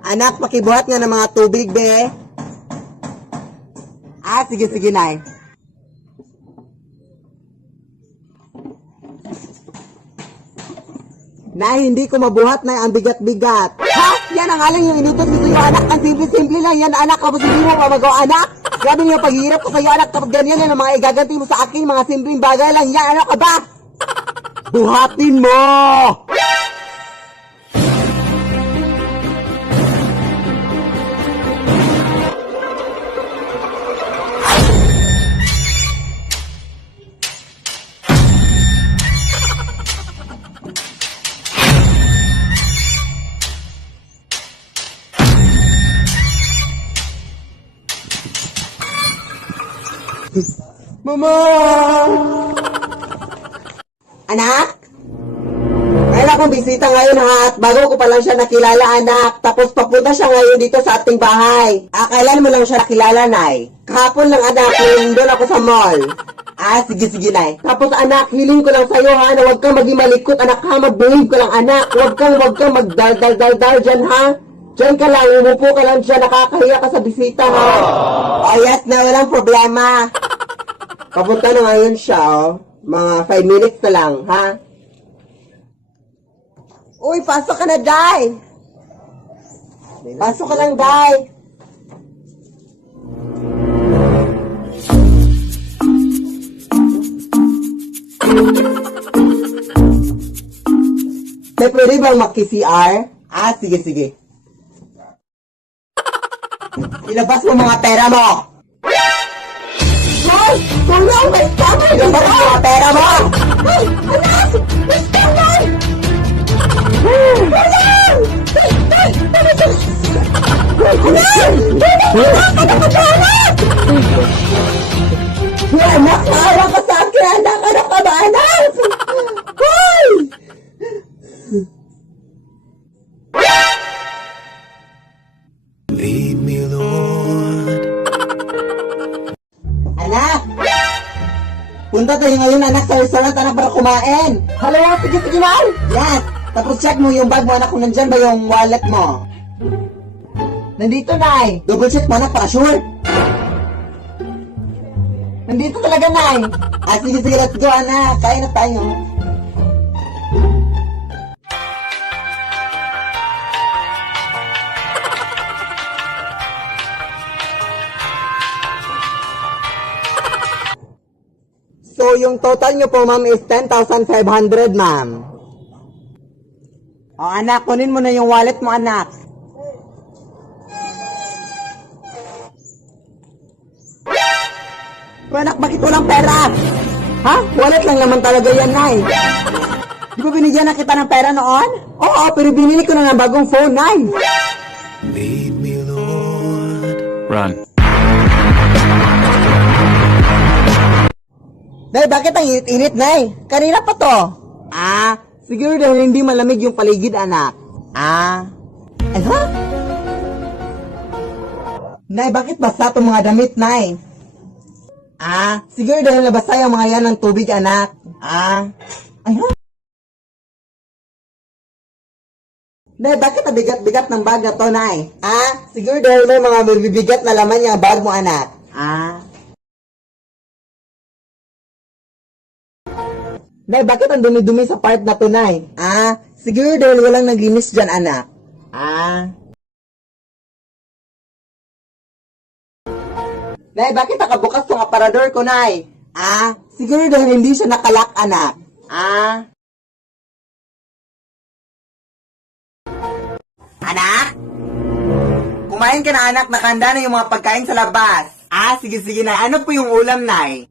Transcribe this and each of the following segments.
Anak, pakibuhat nga ng mga tubig, be. Sige, nay. Nay, hindi ko mabuhat, nay. Ang bigat-bigat. Ha? Yan ang alang yung inutot nito yung anak. Ang simple-simple lang yan, anak. Kapag hindi mo mamagaw, anak. Grabe niyo paghihirap ko sa'yo, anak. Kapag ganyan yan, ang mga igaganti mo sa akin, mga simpleng bagay lang yan. Ano ka ba? Buhatin mo! Mama! Anak? Mayroon akong bisita ngayon ha, at bago ko pa lang siya nakilala, anak. Tapos papunta siya ngayon dito sa ating bahay. Kailan mo lang siya nakilala, nay? Kahapon lang, anak, nung doon ako sa mall. Sige, nay. Tapos anak, hiling ko lang sa'yo ha, na huwag kang maging malikot, anak ha, mag-behave ka lang, anak. Huwag kang magdal dyan ha. Diyan ka lang, umupo ka lang dyan, nakakahiya ka sa bisita ha. Yes na, walang problema. Papunta na ngayon siya, oh. Mga 5 minutes na lang, ha? Uy, pasok ka na, Day! Pasok ka lang, Day! May pwede bang maki-CR? Sige. Ilabas mo mga pera mo! Hoy! Tulong! May scammer! Ilabas mo mga pera mo! Hoy! Anak! May scammer! Tulong! Anak! Ano ka ba, anak? Anak! Maawa ka sa akin, anak! Ano ka ba, anak? Hoy! Lead me, Lord. Anak! Punta tayo ngayon, anak, sa restaurant, anak, para kumain. Hello? Sige, nay. Yes. Tapos check mo yung bag mo, anak, kung nandyan ba yung wallet mo. Nandito, nay. Double check mo, anak, para sure. Nandito talaga, nay. Sige, let's go, anak. Kain na tayo. So, yung total nyo po, ma'am, is 10,500, ma'am. O, anak, kunin mo na yung wallet mo, anak. O, anak, bakit walang pera? Ha? Wallet lang naman talaga yan, nay. Di ba binigyan na kita ng pera noon? Oo, pero binili ko na ng bagong phone, nay. Lead me, Lord. Run. Nay, bakit ang init-init, nay? Kanina pa to. Siguro dahil hindi malamig yung paligid, anak. Ano? Nay, bakit basa itong mga damit, nay? Siguro dahil nabasa yung mga yan ng tubig, anak. Ano? Nay, bakit ang bigat-bigat ng bag na to, nay? Siguro dahil may mga mabibigat na laman yung bag mo, anak. Nay, bakit ang dumi-dumi sa part na to, nay? Siguro dahil walang naglinis dyan, anak. Nay, bakit nakabukas tong aparador ko, nay? Siguro dahil hindi siya nakalak, anak. Anak? Kumain ka na, anak. Nakahanda na yung mga pagkain sa labas. Sige, nay. Ano po yung ulam, nay?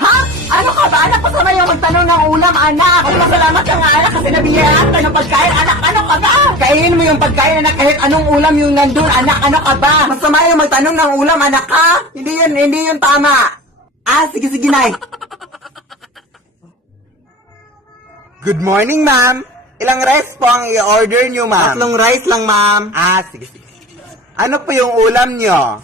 Ha? Ano ka ba, anak? Pasama yung magtanong ng ulam, anak. Salamat ka nga, anak, kasi nabiyayaan ka ng pagkain, anak. Ano ka ba? Kainin mo yung pagkain, anak, kahit anong ulam yung nandun, anak. Ano ka ba? Masama yung magtanong ng ulam, anak, ha? Hindi yun tama. Sige, nay. Good morning, ma'am. Ilang rice po ang i-order nyo, ma'am? 3 rice lang, ma'am. Sige. Ano po yung ulam nyo?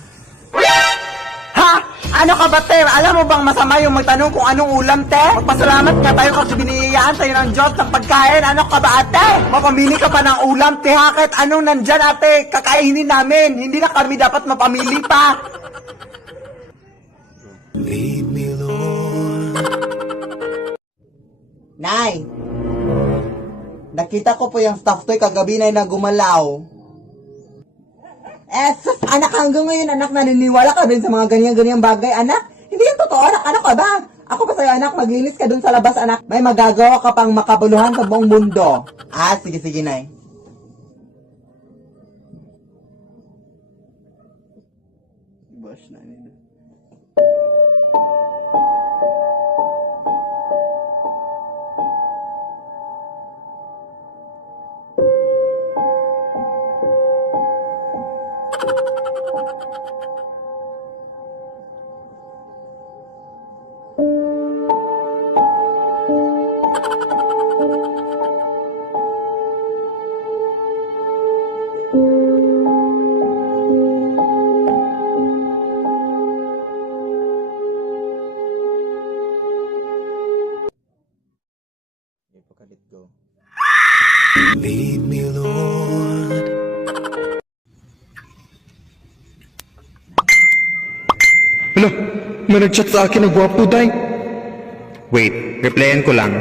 Ha? Ano ka ba, te? Alam mo bang masama yung magtanong kung anong ulam, te? Magpasalamat nga tayo kasi biniyayaan sa'yo ng Diyos ng pagkain. Ano ka ba, ate? Mapamili ka pa ng ulam, te, ha? Kahit anong nandyan, ate, kakainin namin. Hindi na kami dapat mapamili pa. Lead me, Lord. Nay, nakita ko po yung stuffed toy kagabi na nagumalaw. Sus, anak, hanggang ngayon, anak, naniniwala ka din sa mga ganyan-ganyang bagay, anak? Hindi yung totoo, anak, ano ka ba? Ako pa sa'yo, anak, maglinis ka dun sa labas, anak. May magagawa ka pang makabuluhan sa buong mundo. Sige, Nay. Bosh na nila. Lead me, Lord. Hala, may nag-chat sa akin na gwapo, day. Wait, replyan ko lang.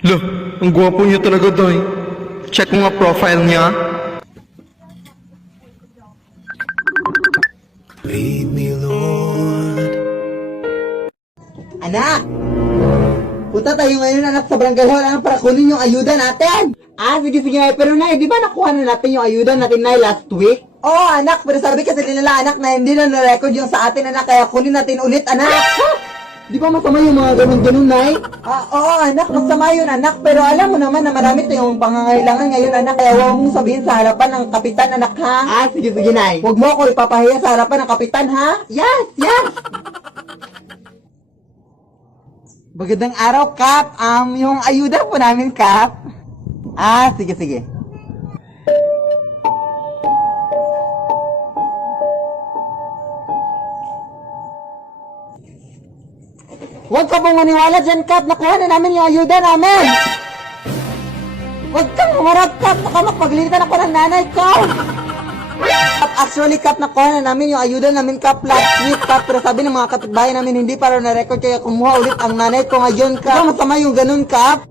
Hala, ang gwapo niya talaga, day. Check mo nga profile niya. Lead me, Lord. Anak! Punta tayo ngayon, anak, sa barangay hall, anak, para kunin yung ayuda natin! Sige, Nay. Pero, Nay, di ba nakuha na natin yung ayuda natin, Nay, last week? Oo, anak, pero sabi kasi nila, anak, na hindi na na-record yung sa atin, anak, kaya kunin natin ulit, anak! Di ba masama yung mga ganun-ganun, Nay? Oo, anak, masama yun, anak, pero alam mo naman na marami tayong pangangailangan ngayon, anak, kaya huwag mong sabihin sa harapan ng kapitan, anak, ha? Sige, Nay. Huwag mo ako ipapahiya sa harapan ng kapitan, ha? Yes! Magandang araw, Kap. Yung ayuda po namin, Kap. Sige. Huwag ka pong maniwala dyan, Kap. Nakuha na namin yung ayuda namin. Huwag kang humarap, Kap. Baka mapaglitan ako ng nanay ko. Kap, actually, Kap, nakuha na namin yung ayuda namin, Kap, last week, Kap. Pero sabi ng mga kapitbahay namin, hindi para na-record, kaya kumuha ulit ang nanay ko ngayon, Kap. Masama yung ganun, Kap.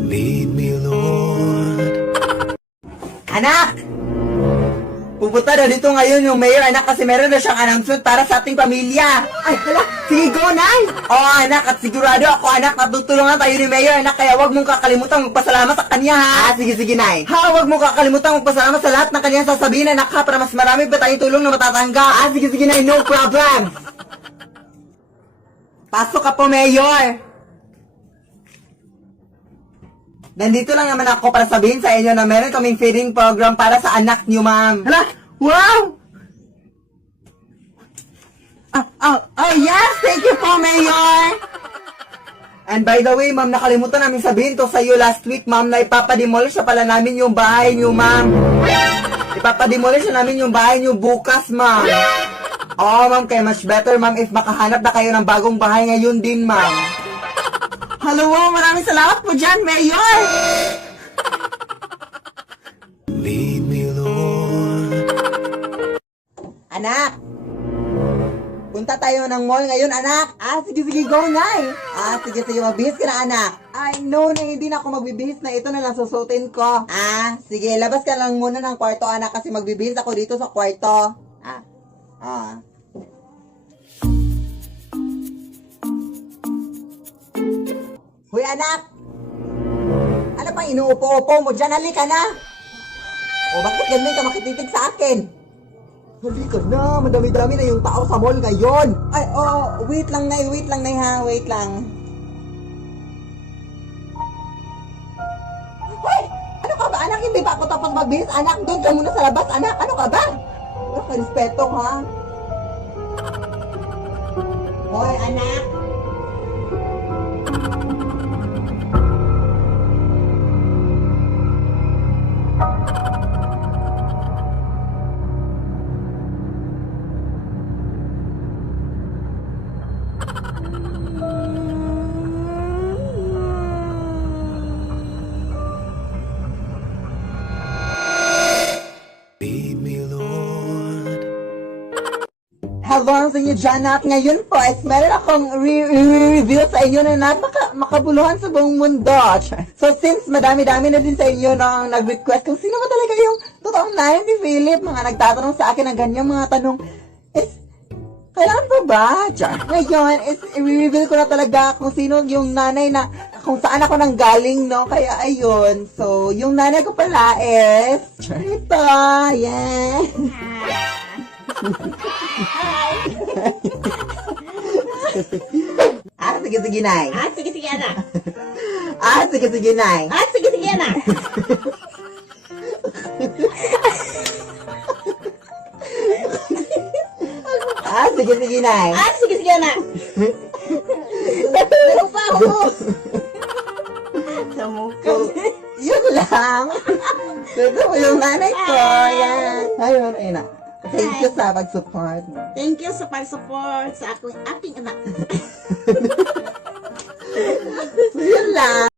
Lead me, Lord. Anak! Pupunta na dito ngayon yung mayor, anak, kasi meron na siyang announcement para sa ating pamilya. Ay, hala, sige, go, Nay! Oo, anak, at sigurado ako, anak, natutulungan tayo ni mayor, anak, kaya wag mong kakalimutan magpasalamat sa kanya, ha? Sige, Nay. Ha, wag mong kakalimutan magpasalamat sa lahat ng kanyang sasabihin, anak, ha, para mas marami pa tayong tulong na matatanggap. Sige, Nay, no problem. Pasok ka po, mayor. Nandito lang naman ako para sabihin sa inyo na meron kaming feeding program para sa anak niyo, ma'am. Hala! Wow! Yes! Thank you po, Mayor! And by the way, ma'am, nakalimutan namin sabihin to sa iyo last week, ma'am, na ipapademolish na pala namin yung bahay niyo, ma'am. Ipapademolish na namin yung bahay niyo bukas, ma'am. Oo, ma'am, kaya much better, ma'am, if makahanap na kayo ng bagong bahay ngayon din, ma'am. Hello, maraming salamat po dyan, Mayor! Lead me, Lord. Anak! Punta tayo ng mall ngayon, anak! Sige, go, Nay! Sige, magbihis ka na, anak! I know na hindi na ako magbibihis na ito na lang susutin ko. Sige, labas ka lang muna ng kwarto, anak, kasi magbibihis ako dito sa kwarto. Hoy, anak! Ano pang inuupo-upo mo dyan? Halika na! O, bakit ganun ka makititig sa akin? Halika na! Madami-dami na yung tao sa mall ngayon! Ay, wait lang, Nay, ha? Wait lang. Hoy! Ano ka ba, anak? Hindi ba ako tapos magbihis? Anak, doon ka muna sa labas, anak! Ano ka ba? Wala ka respeto, ha? Hoy, anak! alarm sa inyo dyan at ngayon po is meron akong re-reveal sa inyo na makabuluhan sa buong mundo. So since madami-dami na din sa inyo nang nag-request kung sino ba talaga yung totoong nanay ni Philip, mga nagtatanong sa akin ng ganyang mga tanong, is kailangan pa ba? Ngayon is i-reveal ko na talaga kung sino yung nanay na kung saan ako nang galing, no? Kaya ayun. So, yung nanay ko pala is ito. Yeah. Sige, Nay. Sige, anak. Sige, Nay. Sige, anak. Sige, Nay. Sige, anak. Ano pa ako? Sa mukha. Yun lang. Ito po yung nanay ko. Yan. Ayun, ayun na. Thank you sa pag-support. Thank you sa pag-support sa aking anak. Yun lang.